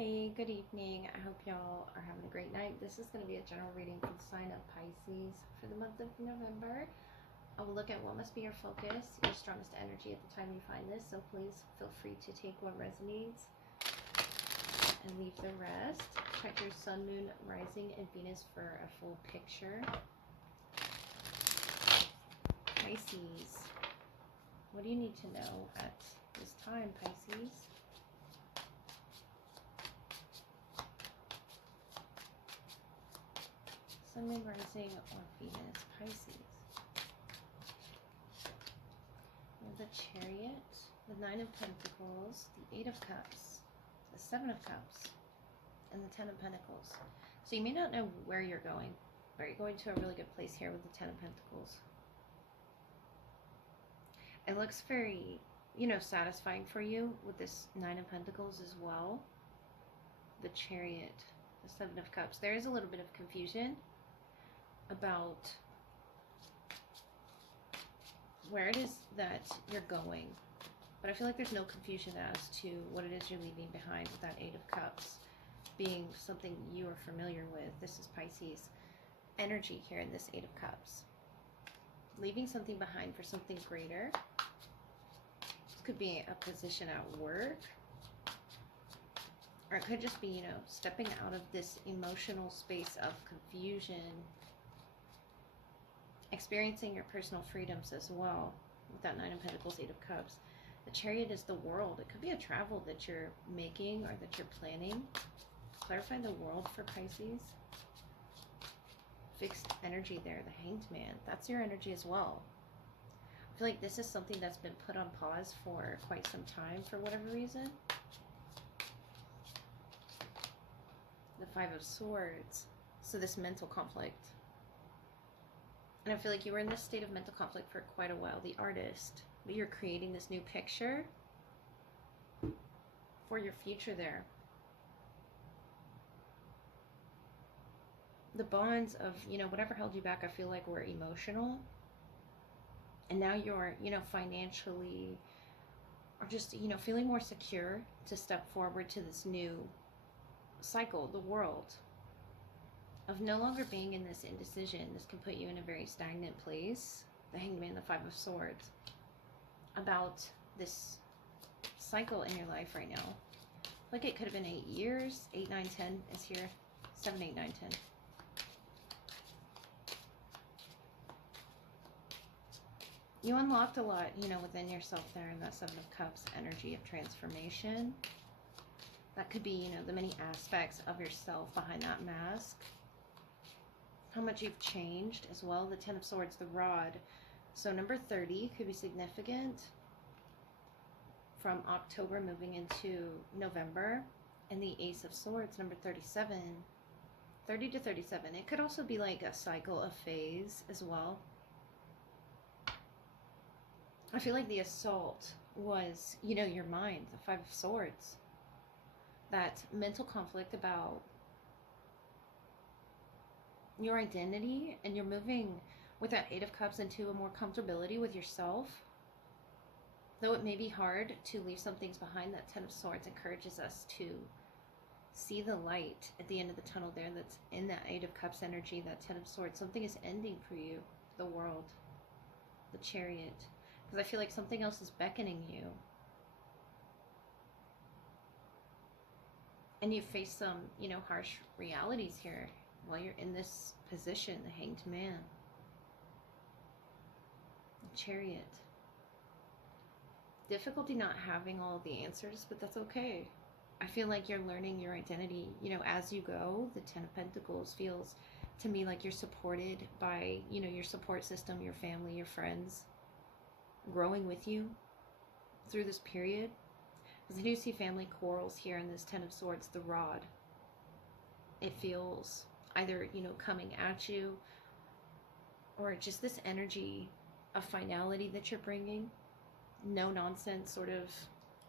Hey, good evening. I hope y'all are having a great night. This is going to be a general reading for the sign of Pisces for the month of November. I will look at what must be your focus, your strongest energy at the time you find this. So please feel free to take what resonates and leave the rest. Check your sun, moon, rising, and Venus for a full picture. Pisces, what do you need to know at this time, Pisces? Sun, moon, rising, or Venus, Pisces. The Chariot, the Nine of Pentacles, the Eight of Cups, the Seven of Cups, and the Ten of Pentacles. So you may not know where you're going, but you're going to a really good place here with the Ten of Pentacles. It looks very, satisfying for you with this Nine of Pentacles as well. The Chariot, the Seven of Cups. There is a little bit of confusion about where it is that you're going, but I feel like there's no confusion as to what it is you're leaving behind with that Eight of Cups being something you are familiar with. This is Pisces energy here in this Eight of Cups. Leaving something behind for something greater. This could be a position at work, or it could just be, stepping out of this emotional space of confusion, experiencing your personal freedoms as well with that Nine of Pentacles, Eight of Cups. The Chariot is the world. It could be a travel that you're making or that you're planning. Clarify the world for Pisces. Fixed energy there, the Hanged Man. That's your energy as well. I feel like this is something that's been put on pause for quite some time for whatever reason. The Five of Swords. So this mental conflict. And I feel like you were in this state of mental conflict for quite a while, the Artist. But you're creating this new picture for your future there. The bonds of, whatever held you back, I feel like were emotional. And now you're, financially, or just, feeling more secure to step forward to this new cycle, the world. Of no longer being in this indecision. This can put you in a very stagnant place. The Hanged Man, the Five of Swords. About this cycle in your life right now. Like it could have been 8 years. 8, 9, 10 is here. 7, 8, 9, 10. You unlocked a lot, within yourself there in that Seven of Cups energy of transformation. That could be, the many aspects of yourself behind that mask. How much you've changed as well. The Ten of Swords, the Rod. So number 30 could be significant from October moving into November. And the Ace of Swords, number 37. 30 to 37. It could also be like a cycle, a phase as well. I feel like the assault was, your mind, the Five of Swords. That mental conflict about your identity, and you're moving with that Eight of Cups into a more comfortability with yourself. Though it may be hard to leave some things behind, that Ten of Swords encourages us to see the light at the end of the tunnel there. That's in that Eight of Cups energy, that Ten of Swords. Something is ending for you, the world, the Chariot. Because I feel like something else is beckoning you. And you face some, harsh realities here while you're in this position, the Hanged Man. The Chariot. Difficulty not having all of the answers, but that's okay. I feel like you're learning your identity, as you go. The Ten of Pentacles feels to me like you're supported by, your support system, your family, your friends, growing with you through this period. Because I do see family quarrels here in this Ten of Swords, the Rod. It feels either, coming at you, or just this energy of finality that you're bringing. No nonsense sort of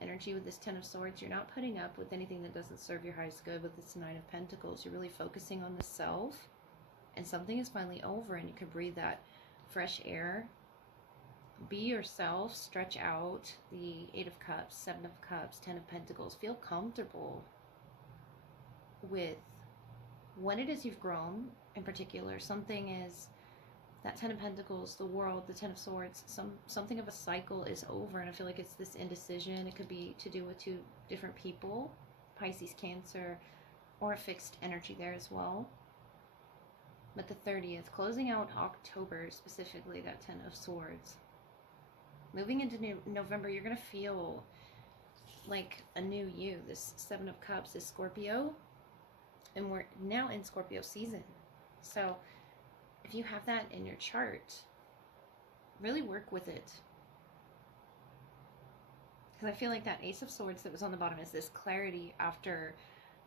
energy with this Ten of Swords. You're not putting up with anything that doesn't serve your highest good with this Nine of Pentacles. You're really focusing on the self, and something is finally over, and you can breathe that fresh air. Be yourself, stretch out. The Eight of Cups, Seven of Cups, Ten of Pentacles. Feel comfortable. with when it is you've grown in particular. Something is that Ten of Pentacles, the world, the Ten of Swords, something of a cycle is over, and I feel like it's this indecision. It could be to do with two different people, Pisces, Cancer, or a fixed energy there as well. But the 30th, closing out October, specifically that Ten of Swords. Moving into November, you're going to feel like a new you. This Seven of Cups is Scorpio, and we're now in Scorpio season. So if you have that in your chart, really work with it. Because I feel like that Ace of Swords that was on the bottom is this clarity after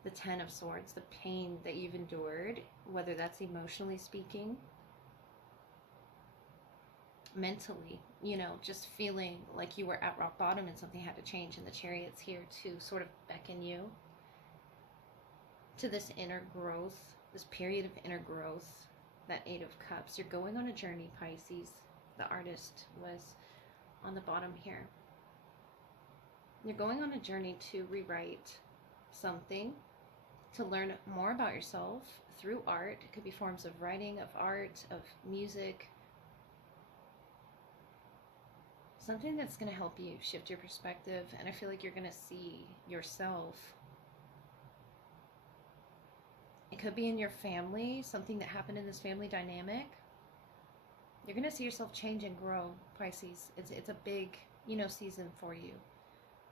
the Ten of Swords, the pain that you've endured, whether that's emotionally speaking, mentally, you know, just feeling like you were at rock bottom and something had to change, and the Chariot's here to sort of beckon you to this inner growth, this period of inner growth, that Eight of Cups. You're going on a journey, Pisces. The artist was on the bottom here. You're going on a journey to rewrite something, to learn more about yourself through art. It could be forms of writing, of art, of music. Something that's going to help you shift your perspective, and I feel like you're going to see yourself. It could be in your family, something that happened in this family dynamic. You're going to see yourself change and grow, Pisces. It's a big, you know, season for you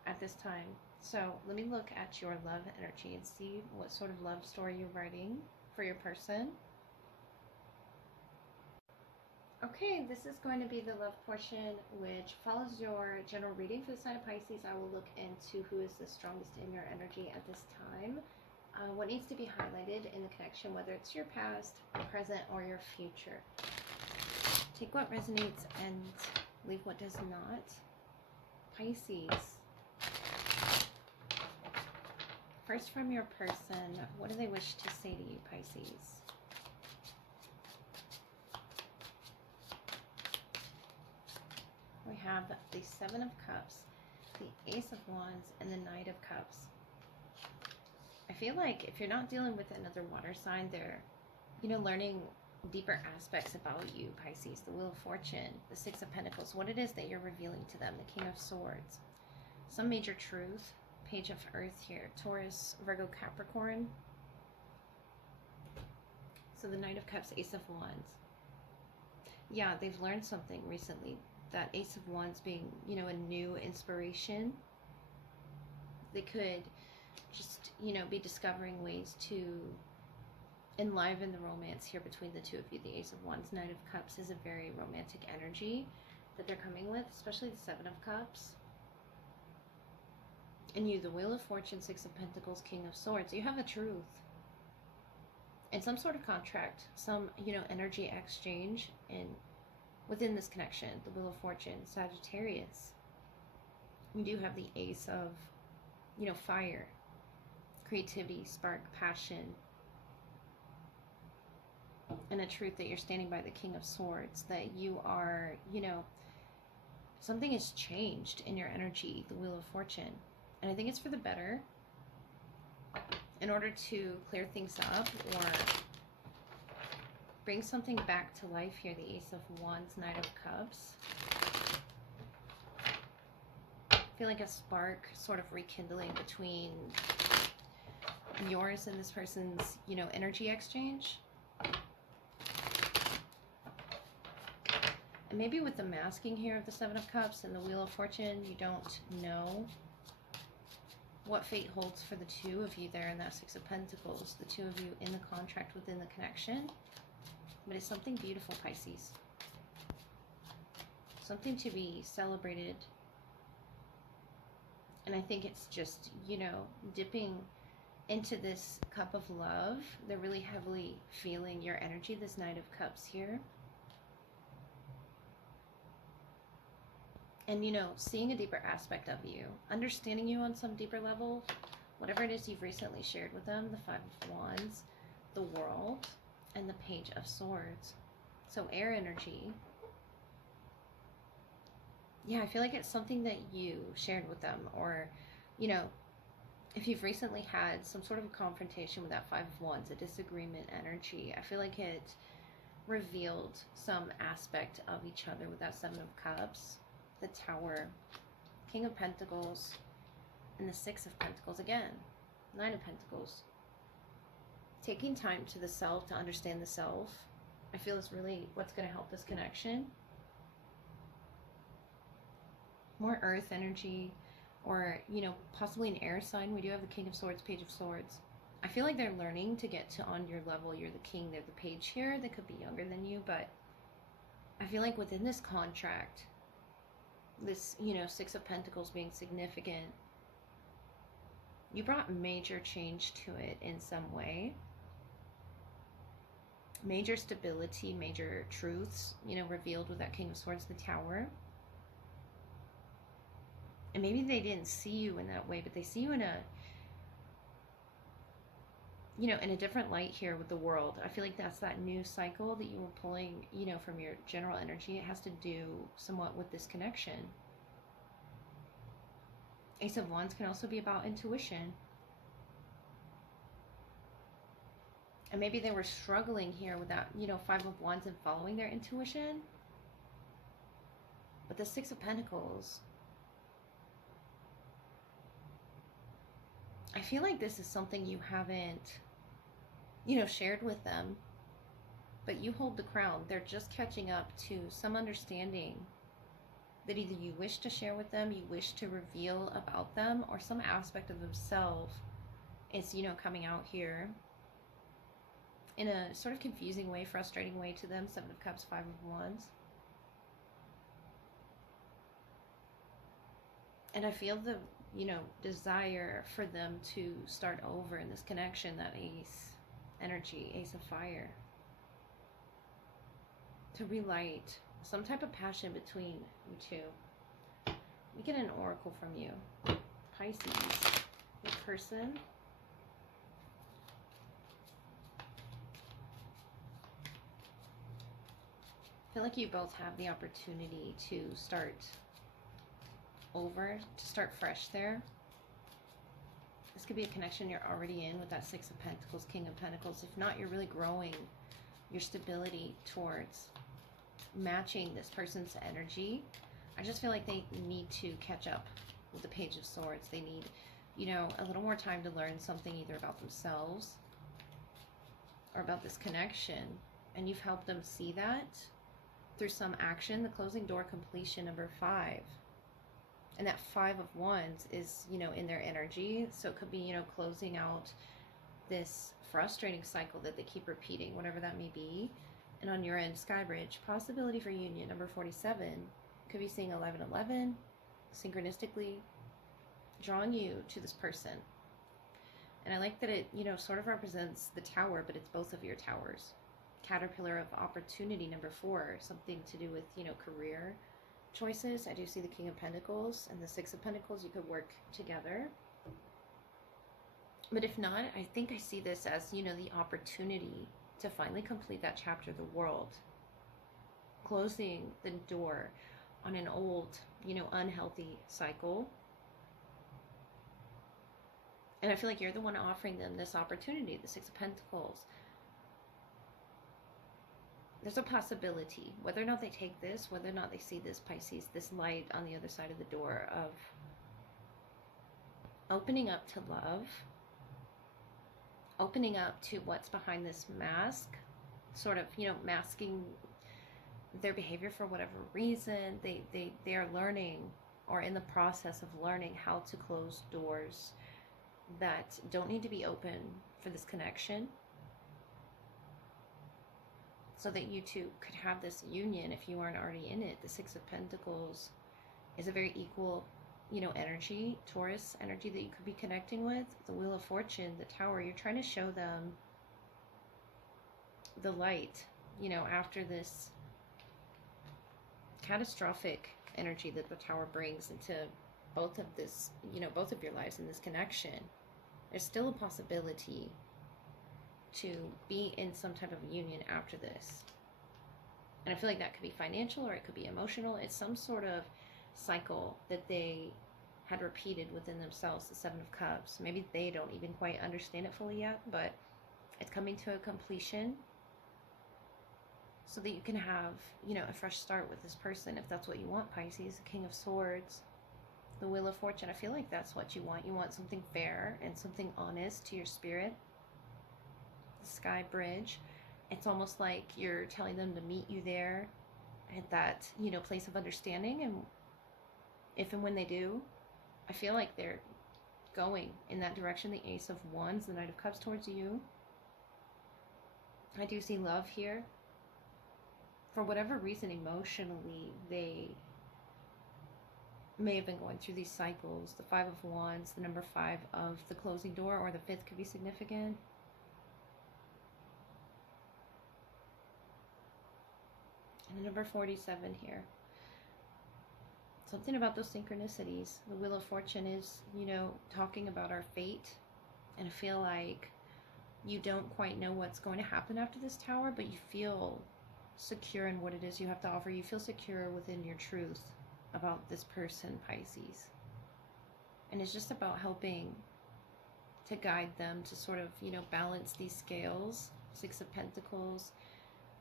at this time. So let me look at your love energy and see what sort of love story you're writing for your person. Okay, this is going to be the love portion, which follows your general reading for the sign of Pisces. I will look into who is the strongest in your energy at this time. What needs to be highlighted in the connection, whether it's your past, present, or your future. Take what resonates and leave what does not. Pisces. First, from your person, what do they wish to say to you, Pisces? We have the Seven of Cups, the Ace of Wands, and the Knight of Cups. I feel like if you're not dealing with another water sign, they're, you know, learning deeper aspects about you, Pisces. The Wheel of Fortune, the Six of Pentacles, what it is that you're revealing to them, the King of Swords. Some major truth, Page of Earth here, Taurus, Virgo, Capricorn. So the Knight of Cups, Ace of Wands. Yeah, they've learned something recently. That Ace of Wands being, you know, a new inspiration. They could just, you know, be discovering ways to enliven the romance here between the two of you. The Ace of Wands, Knight of Cups is a very romantic energy that they're coming with, especially the Seven of Cups. And you, the Wheel of Fortune, Six of Pentacles, King of Swords. You have a truth. And some sort of contract, some, you know, energy exchange within this connection. The Wheel of Fortune, Sagittarius. You do have the Ace of, you know, fire, creativity, spark, passion, and a truth that you're standing by the King of Swords, that you are, you know, something has changed in your energy, the Wheel of Fortune. And I think it's for the better, in order to clear things up or bring something back to life here. The Ace of Wands, Knight of Cups. I feel like a spark sort of rekindling between yours and this person's, you know, energy exchange. And maybe with the masking here of the Seven of Cups and the Wheel of Fortune, you don't know what fate holds for the two of you there in that Six of Pentacles, the two of you in the contract within the connection. But it's something beautiful, Pisces. Something to be celebrated. And I think it's just, you know, dipping into this cup of love. They're really heavily feeling your energy, this Knight of Cups here. And, you know, seeing a deeper aspect of you, understanding you on some deeper level, whatever it is you've recently shared with them, the Five of Wands, the World, and the Page of Swords. So air energy. Yeah, I feel like it's something that you shared with them, or, you know, if you've recently had some sort of confrontation with that Five of Wands, a disagreement energy, I feel like it revealed some aspect of each other with that Seven of Cups, the Tower, King of Pentacles, and the Six of Pentacles again, Nine of Pentacles. Taking time to the self, to understand the self, I feel is really what's going to help this connection. More earth energy, or, you know, possibly an air sign. We do have the King of Swords, Page of Swords. I feel like they're learning to get to on your level. You're the king, they're the page here. They could be younger than you, but I feel like within this contract, this, you know, Six of Pentacles being significant, you brought major change to it in some way. Major stability, major truths, you know, revealed with that King of Swords, the Tower. And maybe they didn't see you in that way, but they see you in a, you know, in a different light here with the World. I feel like that's that new cycle that you were pulling, you know, from your general energy. It has to do somewhat with this connection. Ace of Wands can also be about intuition. And maybe they were struggling here with that, you know, Five of Wands and following their intuition. But the Six of Pentacles, I feel like this is something you haven't, you know, shared with them, but you hold the crown. They're just catching up to some understanding that either you wish to share with them, you wish to reveal about them, or some aspect of themselves is, you know, coming out here in a sort of confusing way, frustrating way to them. Seven of Cups, Five of Wands. And I feel the, you know, desire for them to start over in this connection, that Ace energy, Ace of Fire. To relight some type of passion between you two. We get an oracle from you. Pisces, your person. I feel like you both have the opportunity to start over, to start fresh there. This could be a connection you're already in with that Six of Pentacles, King of Pentacles. If not, you're really growing your stability towards matching this person's energy. I just feel like they need to catch up with the Page of Swords. They need, you know, a little more time to learn something either about themselves or about this connection. And you've helped them see that through some action. The closing door completion, number 5. And that Five of Wands is, you know, in their energy. So it could be, you know, closing out this frustrating cycle that they keep repeating, whatever that may be. And on your end, Skybridge, possibility for union, number 47. Could be seeing 1111, synchronistically drawing you to this person. And I like that it, you know, sort of represents the tower, but it's both of your towers. Caterpillar of opportunity, number 4, something to do with, you know, career choices. I do see the King of Pentacles and the Six of Pentacles. You could work together. But if not, I think I see this as, you know, the opportunity to finally complete that chapter of the world. Closing the door on an old, you know, unhealthy cycle. And I feel like you're the one offering them this opportunity, the Six of Pentacles. There's a possibility, whether or not they take this, whether or not they see this, Pisces, this light on the other side of the door, of opening up to love, opening up to what's behind this mask, sort of, you know, masking their behavior for whatever reason. They are learning, or in the process of learning, how to close doors that don't need to be open for this connection, so that you two could have this union if you aren't already in it. The Six of Pentacles is a very equal, you know, energy, Taurus energy that you could be connecting with. The Wheel of Fortune, the Tower, you're trying to show them the light, you know, after this catastrophic energy that the Tower brings into both of this, you know, both of your lives in this connection. There's still a possibility to be in some type of union after this. And I feel like that could be financial, or it could be emotional. It's some sort of cycle that they had repeated within themselves, the Seven of Cups. Maybe they don't even quite understand it fully yet, but it's coming to a completion so that you can have, you know, a fresh start with this person if that's what you want, Pisces. The King of Swords, the Wheel of Fortune. I feel like that's what you want. You want something fair and something honest to your spirit. The Sky Bridge. It's almost like you're telling them to meet you there at that, you know, place of understanding. And if and when they do, I feel like they're going in that direction. The Ace of Wands, the Knight of Cups towards you. I do see love here. For whatever reason, emotionally, they may have been going through these cycles. The Five of Wands, the number 5 of the closing door, or the 5th could be significant. And the number 47 here. Something about those synchronicities. The Wheel of Fortune is, you know, talking about our fate. And I feel like you don't quite know what's going to happen after this Tower, but you feel secure in what it is you have to offer. You feel secure within your truth about this person, Pisces. And it's just about helping to guide them to sort of, you know, balance these scales. 6 of Pentacles.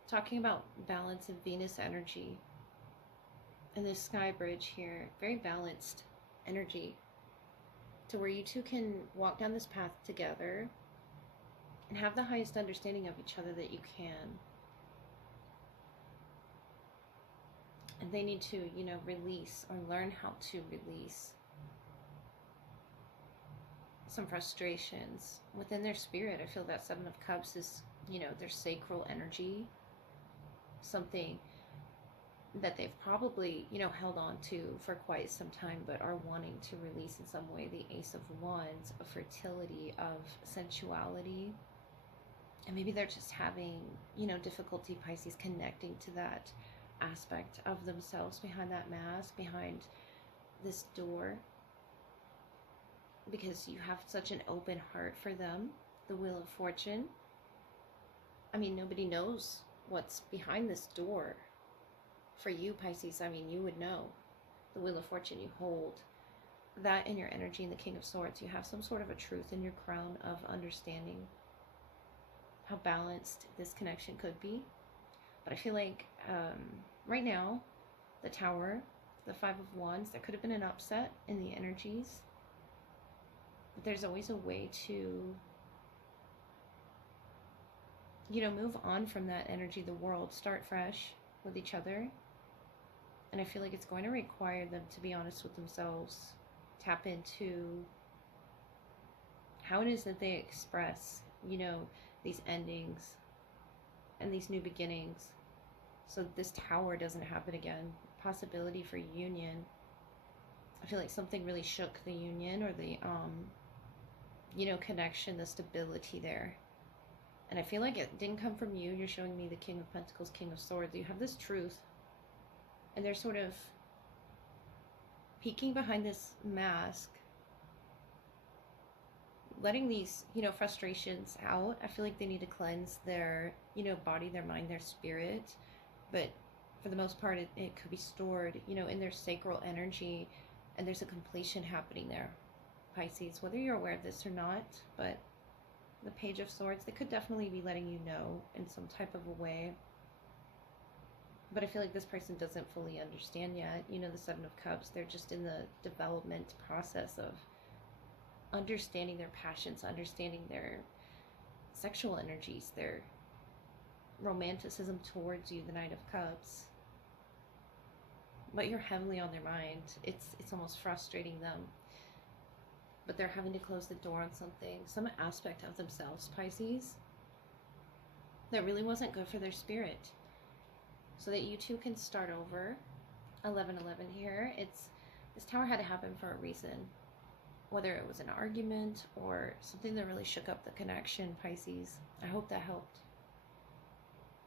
Talking about balance of Venus energy. And this Sky Bridge here, very balanced energy to where you two can walk down this path together and have the highest understanding of each other that you can. And they need to, you know, release or learn how to release some frustrations within their spirit. I feel that 7 of Cups is, you know, their sacral energy. Something that they've probably, you know, held on to for quite some time, but are wanting to release in some way. The Ace of Wands, of fertility, of sensuality. And maybe they're just having, you know, difficulty, Pisces, connecting to that aspect of themselves behind that mask, behind this door, because you have such an open heart for them. The Wheel of Fortune. I mean, nobody knows what's behind this door. For you, Pisces, I mean, you would know. The Wheel of Fortune, you hold that in your energy. In the King of Swords, you have some sort of a truth in your crown of understanding how balanced this connection could be. But I feel like right now, the Tower, the 5 of Wands, there could have been an upset in the energies. But there's always a way to, you know, move on from that energy, the world, start fresh with each other. And I feel like it's going to require them to be honest with themselves, tap into how it is that they express, you know, these endings and these new beginnings, so this Tower doesn't happen again. Possibility for union. I feel like something really shook the union, or the, you know, connection, the stability there. And I feel like it didn't come from you. You're showing me the King of Pentacles, King of Swords. You have this truth. And they're sort of peeking behind this mask, letting these, you know, frustrations out. I feel like they need to cleanse their, you know, body, their mind, their spirit. But for the most part, it could be stored, you know, in their sacral energy. And there's a completion happening there, Pisces, whether you're aware of this or not. But the Page of Swords, they could definitely be letting you know in some type of a way. But I feel like this person doesn't fully understand yet. You know, the 7 of Cups, they're just in the development process of understanding their passions, understanding their sexual energies, their romanticism towards you, the Knight of Cups. But you're heavily on their mind. It's almost frustrating them. But they're having to close the door on something, some aspect of themselves, Pisces, that really wasn't good for their spirit. So that you two can start over. 11-11 here. This Tower had to happen for a reason. Whether it was an argument or something that really shook up the connection, Pisces. I hope that helped.